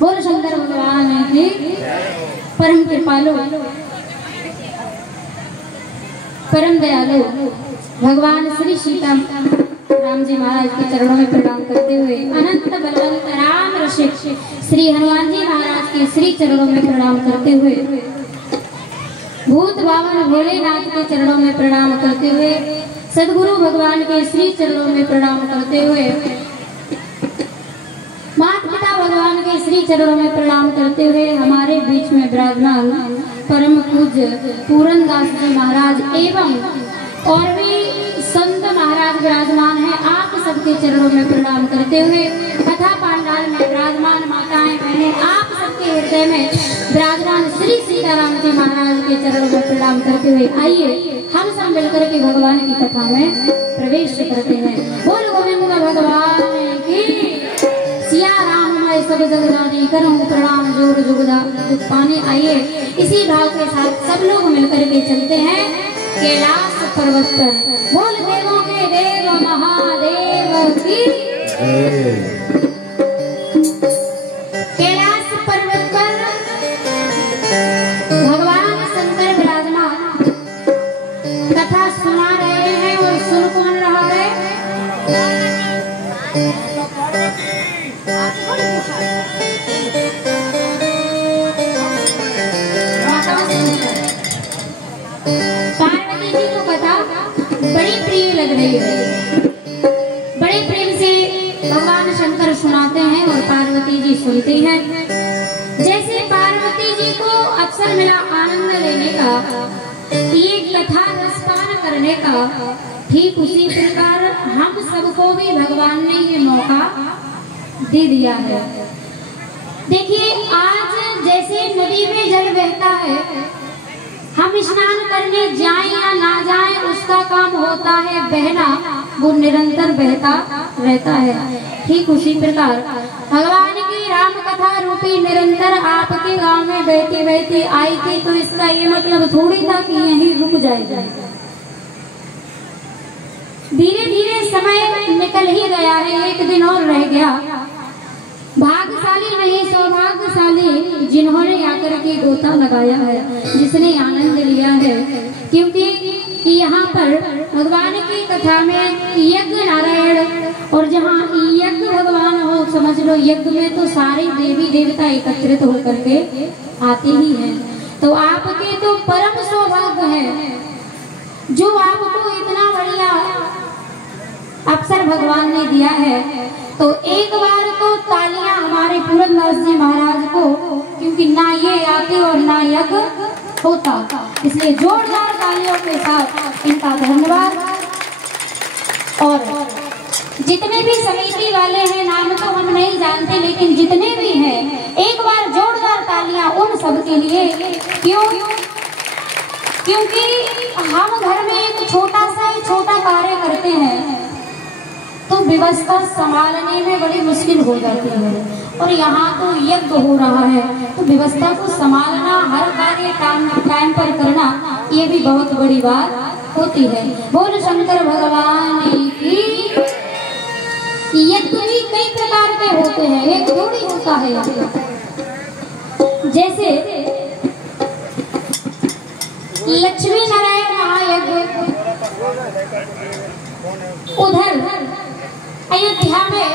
बोल शंकर भगवान की परम कृपालु परम दयालु भगवान श्री सीता राम जी महाराज के चरणों में प्रणाम करते हुए अनंत बलवंत राम रसिक श्री हनुमान जी महाराज के श्री चरणों में प्रणाम करते हुए भूत भावन भोलेनाथ के चरणों में प्रणाम करते हुए सदगुरु भगवान के श्री चरणों में प्रणाम करते हुए माता पिता भगवान के श्री चरणों में प्रणाम करते हुए हमारे बीच में विराजमान परम पूज्य पूरन दास जी महाराज एवं और भी संत महाराज विराजमान है। आप सबके चरणों में प्रणाम करते हुए कथा पांडाल में विराजमान माताएं बहनें आप सबके हृदय में विराजमान श्री सीताराम जी महाराज के चरणों में प्रणाम करते हुए आइए हम सब मिलकर के भगवान की कथा में प्रवेश करते हैं। बोल गोविंद भगवान की सिया राम मैं सब जगदानी करूं प्रणाम जोड़ जुगदा पानी। आइए इसी भाव के साथ सब लोग मिलकर के चलते हैं कैलाश पर्वत पर। बोल देवों के देव महादेव की कैलाश पर्वत पर भगवान शंकर विराजमान कथा सुना रहे हैं और सुन कौन रहा है? पार्वती जी को कथा बड़ी प्रिय लग रही है। बड़े प्रेम से भगवान शंकर सुनाते हैं और पार्वती जी सुनती हैं। जैसे पार्वती जी को अवसर मिला आनंद लेने का, ये कथा रसपान करने का, ठीक उसी प्रकार हम सबको भी भगवान ने ये मौका दे दिया है। देखिए आज जैसे नदी में जल बहता है, हम स्नान करने जाएं या ना जाएं उसका काम होता है बहना, वो निरंतर बहता रहता है। ठीक उसी प्रकार भगवान की राम कथा रूपी निरंतर आपके गांव में बहती बहती आई थी, तो इसका ये मतलब थोड़ी था कि यहीं रुक जाएगा। धीरे धीरे समय निकल ही गया है, एक दिन और रह गया। भाग्यशाली नहीं सौभाग्यशाली जिन्होंने आकर के गोता लगाया है, जिसने आनंद लिया है, क्योंकि यहाँ पर भगवान की कथा में यज्ञ नारायण, और जहाँ यज्ञ भगवान हो समझ लो यज्ञ में तो सारे देवी देवता एकत्रित होकर के आते ही हैं। तो आपके तो परम सौभाग्य है जो आपको इतना बढ़िया अवसर भगवान ने दिया है। तो एक बार तो तालियां हमारे पूरन दास जी महाराज को, क्योंकि ना ये आते और ना यज्ञ होता, इसलिए जोरदार तालियों के साथ इनका धन्यवाद। और जितने भी समिति वाले हैं, नाम तो हम नहीं जानते, लेकिन जितने भी हैं एक बार जोरदार तालियां उन सब के लिए। क्योंकि हम घर में एक छोटा कार्य करते हैं तो व्यवस्था संभालने में बड़ी मुश्किल हो जाती है, और यहाँ तो यज्ञ हो रहा है तो व्यवस्था को संभालना, हर कार्य टाइम पर करना, ये भी बहुत बड़ी बात होती है। बोल शंकर भगवान की। यज्ञ भी कई प्रकार के होते हैं, एक थोड़ी होता है। जैसे लक्ष्मी नारायण महायज्ञ उधर अयोध्या में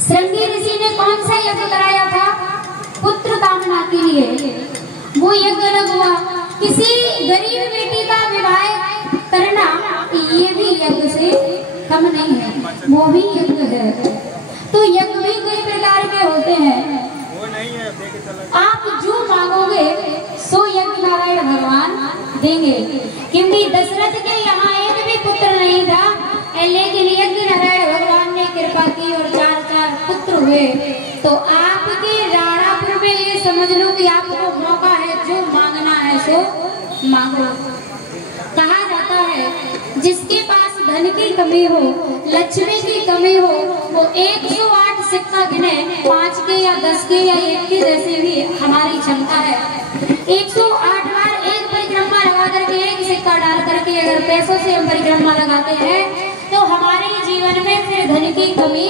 श्रृंगी ऋषि ने कौन सा यज्ञ कराया था? पुत्र कामना के लिए वो यज्ञ अलग हुआ। किसी गरीब बेटी का विवाह करना ये भी यज्ञ से कम नहीं है, वो भी यज्ञ है। तो यज्ञ भी कई प्रकार के होते हैं। आप जो मांगोगे सो यज्ञ नारायण भगवान देंगे, क्योंकि दशरथ के यहाँ एक भी पुत्र नहीं था, लेकिन यज्ञ नारायण भगवान ने कृपा की और 4 पुत्र हुए। तो आपके राणापुर में ये समझ लो कि आपको मौका है, जो मांगना है सो मांगो। कहा जाता है जिसके पास धन की कमी हो, लक्ष्मी की कमी हो, वो 108 सिक्का गिने, 5 के या 10 के या 1 के, जैसे भी हमारी क्षमता है। 108 बार एक परिक्रमा लगा करके, एक सिक्का डाल करके अगर पैसों से हम परिक्रमा लगाते हैं तो हमारे जीवन में फिर धन की कमी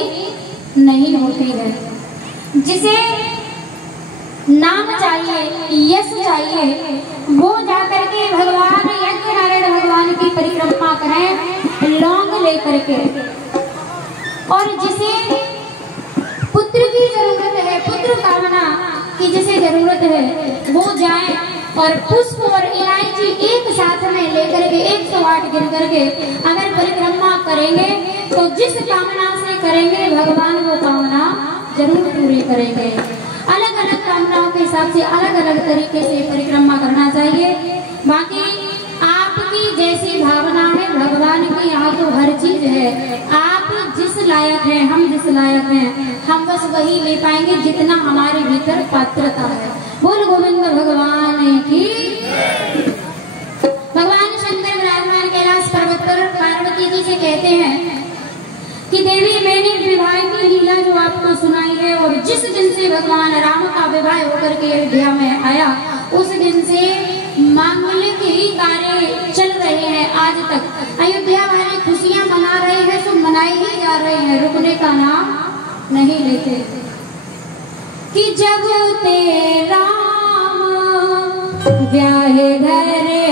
नहीं होती है। जिसे नाम चाहिए, यश चाहिए, वो जाकर के भगवान यज्ञ नारायण भगवान की परिक्रमा करें लौंग लेकर के। और जिसे पुत्र की जरूरत है, पुत्र कामना की जिसे जरूरत है, वो जाए और पुष्प और इलायची एक साथ में लेकर के 108 गिन करके अगर परिक्रमा करेंगे तो जिस कामना से करेंगे भगवान वो कामना जरूर पूरी करेंगे। अलग अलग कामनाओं के हिसाब से अलग अलग तरीके से परिक्रमा करना चाहिए। बाकी आपकी जैसी भावना है, भगवान की यहाँ तो हर चीज है। आप जिस लायक हैं, हम जिस लायक हैं, हम बस वही ले पाएंगे जितना हमारे भीतर पात्रता है। बोल गोविंद भगवान की। भगवान शंकर विराजमान कैलाश पर्वत पर पार्वती जी से कहते हैं कि देवी मैंने विवाह की लीला जो आपको सुनाई है, और जिस दिन से भगवान राम का विवाह होकर के अयोध्या में आया उस दिन से मांगलिक ही कार्य चल रहे हैं। आज तक अयोध्या वाले खुशियां मना रहे हैं, तो मनाए ही जा रहे हैं, रुकने का नाम नहीं लेते। कि जब तेरा ब्याहे घर आए,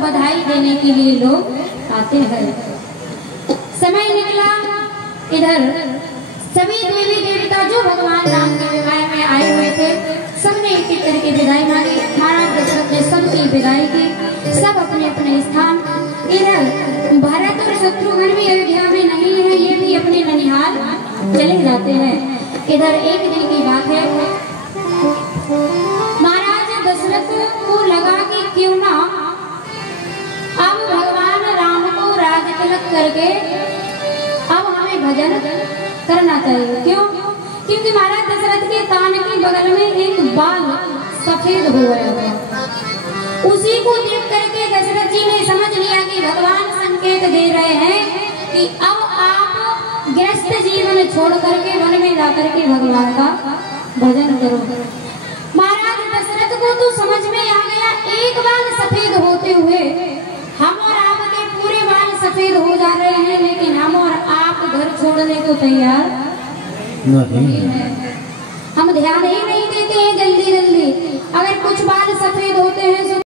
बधाई देने के लिए लोग आते हैं। समय निकला, इधर सभी देवी देवता जो भगवान राम के विवाह में आए हुए थे, सबने एक एक करके विदाई मांगी। महाराज दशरथ ने सबकी विदाई की, सब अपने अपने स्थान। इधर भरत और शत्रुघ्न भी अयोध्या में नहीं है, ये भी अपने ननिहाल चले जाते हैं। इधर एक दिन की बात है, महाराज दशरथ को लगा कि क्यों ना अब भगवान राम को राज तिलक करके अब हमें भजन करना चाहिए। क्यों? क्योंकि महाराज दशरथ के कान के बगल में एक बाल सफेद हो गया था। उसी को देख करके दशरथ जी ने समझ लिया कि भगवान संकेत दे रहे हैं कि अब आप गृहस्थ जीवन छोड़ करके वन में जाकर के भगवान का भजन करो। महाराज दशरथ को तो समझ में आ गया, एक बाल सफेद होते हुए हम और आपके पूरे बाल सफेद हो जा रहे हैं, लेकिन हम और आप घर छोड़ने को तैयार नहीं है। हम ध्यान ही नहीं देते हैं जल्दी